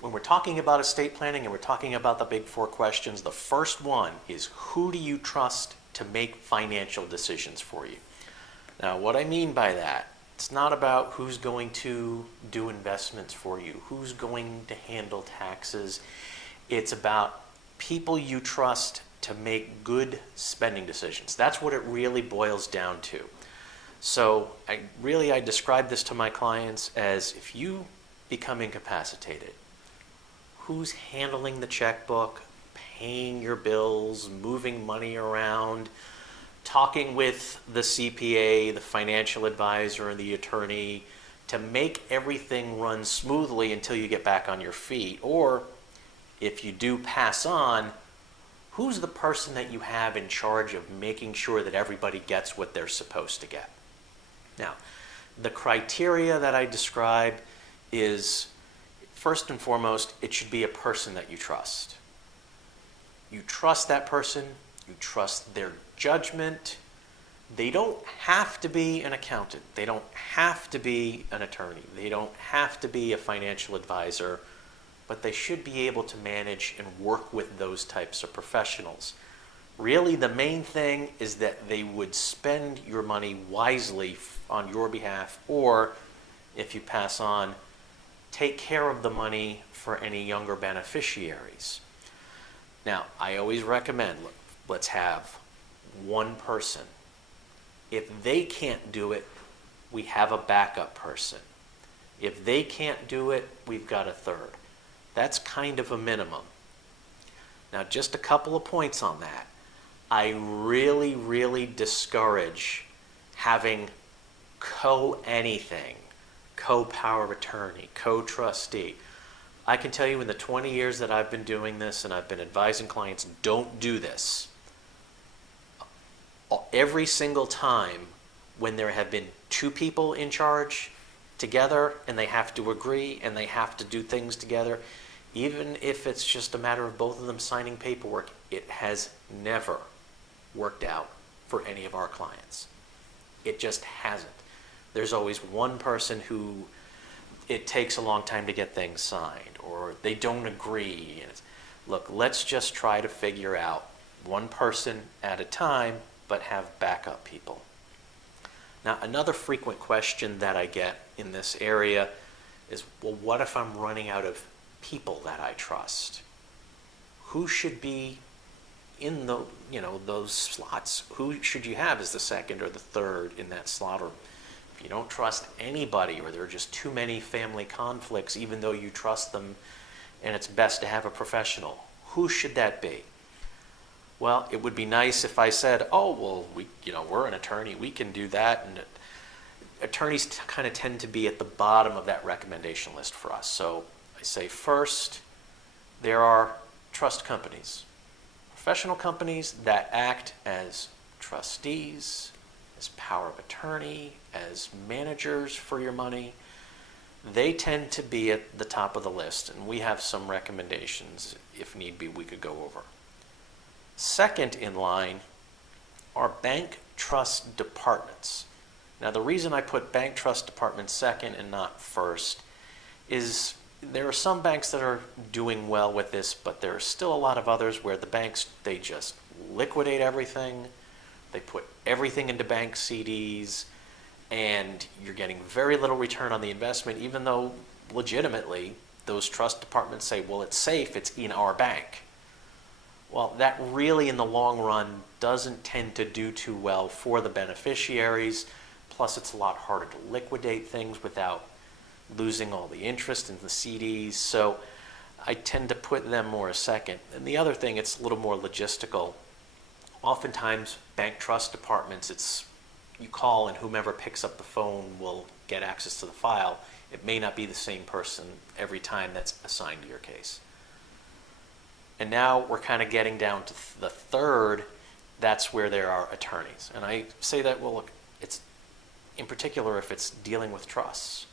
when we're talking about estate planning and we're talking about the big four questions, the first one is, who do you trust to make financial decisions for you? Now, what I mean by that, it's not about who's going to do investments for you, who's going to handle taxes. It's about people you trust to make good spending decisions. That's what it really boils down to. So I describe this to my clients as, if you become incapacitated, who's handling the checkbook, paying your bills, moving money around, talking with the CPA, the financial advisor, and the attorney to make everything run smoothly until you get back on your feet? Or if you do pass on, who's the person that you have in charge of making sure that everybody gets what they're supposed to get? Now, the criteria that I describe is, first and foremost, it should be a person that you trust. You trust that person, you trust their judgment. They don't have to be an accountant. They don't have to be an attorney. They don't have to be a financial advisor, but they should be able to manage and work with those types of professionals. Really, the main thing is that they would spend your money wisely on your behalf, or if you pass on, take care of the money for any younger beneficiaries. Now, I always recommend, let's have one person. If they can't do it, we have a backup person. If they can't do it, we've got a third. That's kind of a minimum. Now, just a couple of points on that. I really, really discourage having co-anything, co-power of attorney, co-trustee. I can tell you, in the 20 years that I've been doing this and I've been advising clients, don't do this. Every single time when there have been two people in charge together and they have to agree and they have to do things together, even if it's just a matter of both of them signing paperwork, it has never worked out for any of our clients. It just hasn't. There's always one person who it takes a long time to get things signed, or they don't agree. Look, let's just try to figure out one person at a time, but have backup people. Now, another frequent question that I get in this area is, well, what if I'm running out of people that I trust? Who should be in the, those slots? Who should you have as the second or the third in that slot? Or if you don't trust anybody, or there are just too many family conflicts, even though you trust them, and it's best to have a professional, who should that be? Well, it would be nice if I said, oh, well, we're an attorney, we can do that. And attorneys kind of tend to be at the bottom of that recommendation list for us. So I say, first, there are trust companies, professional companies that act as trustees, as power of attorney, as managers for your money. They tend to be at the top of the list, and we have some recommendations, if need be, we could go over. Second in line are bank trust departments. Now, the reason I put bank trust departments second and not first is there are some banks that are doing well with this, but there are still a lot of others where the banks, they just liquidate everything. They put everything into bank CDs, and you're getting very little return on the investment, even though legitimately those trust departments say, well, it's safe, it's in our bank. Well, that really in the long run doesn't tend to do too well for the beneficiaries. Plus, it's a lot harder to liquidate things without losing all the interest in the CDs. So I tend to put them more a second. And the other thing, it's a little more logistical. Oftentimes, bank trust departments, you call and whomever picks up the phone will get access to the file. It may not be the same person every time that's assigned to your case. And now we're kind of getting down to the third. That's where there are attorneys. And I say that, well, look, it's in particular if it's dealing with trusts.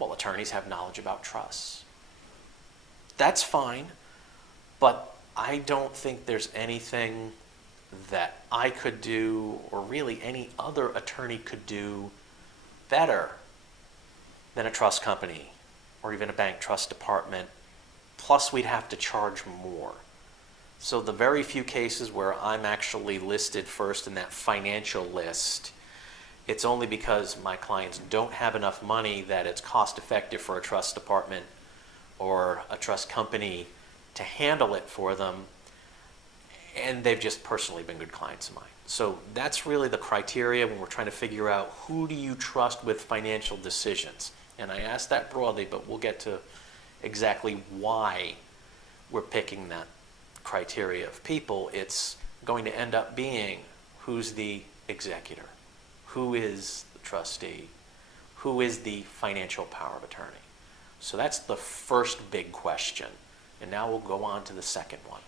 Well, attorneys have knowledge about trusts. That's fine, but I don't think there's anything that I could do, or really any other attorney could do, better than a trust company or even a bank trust department plus we'd have to charge more. So the very few cases where I'm actually listed first in that financial list, it's only because my clients don't have enough money that it's cost effective for a trust department or a trust company to handle it for them, and they've just personally been good clients of mine. So that's really the criteria when we're trying to figure out who do you trust with financial decisions. And I ask that broadly, but we'll get to exactly why we're picking that criteria of people. It's going to end up being who's the executor, who is the trustee, who is the financial power of attorney. So that's the first big question. And now we'll go on to the second one.